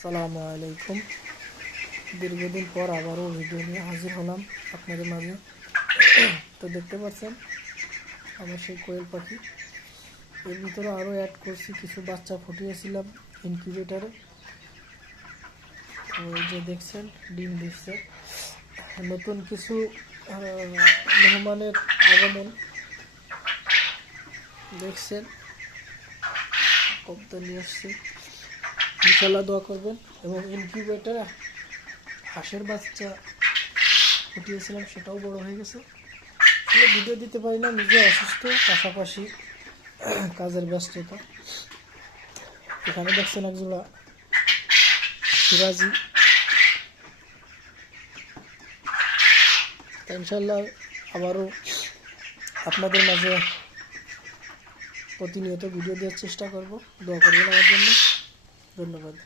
আসসালামু আলাইকুম। দীর্ঘদিন পর আবারও ভিডিও নিয়ে হাজির হলাম আপনাদের মাঝে। তো দেখতে পাচ্ছেন আমার সেই কোয়েল পাখি। এর ভিতরে আরও অ্যাড করছি, কিছু বাচ্চা ফুটিয়েছিলাম ইনকিউবেটারে। তো এই যে দেখছেন ডিম দিচ্ছে। নতুন কিছু মেহমানের আগমন দেখছেন, কবুতর নিয়ে আসছি। ইনশাল্লাহ দোয়া করবেন। এবং ইনকিউবেটারে হাঁসের বাচ্চা ফুটিয়েছিলাম, সেটাও বড় হয়ে গেছে। আসলে ভিডিও দিতে পারি না, নিজে অসুস্থ, পাশাপাশি কাজের ব্যস্ততা। এখানে দেখছেন একজোড়া সিরাজি। তা ইনশাল্লাহ আবারও আপনাদের মাঝে প্রতিনিয়ত ভিডিও দেওয়ার চেষ্টা করব। দোয়া করবেন আমার জন্য। ধন্যবাদ।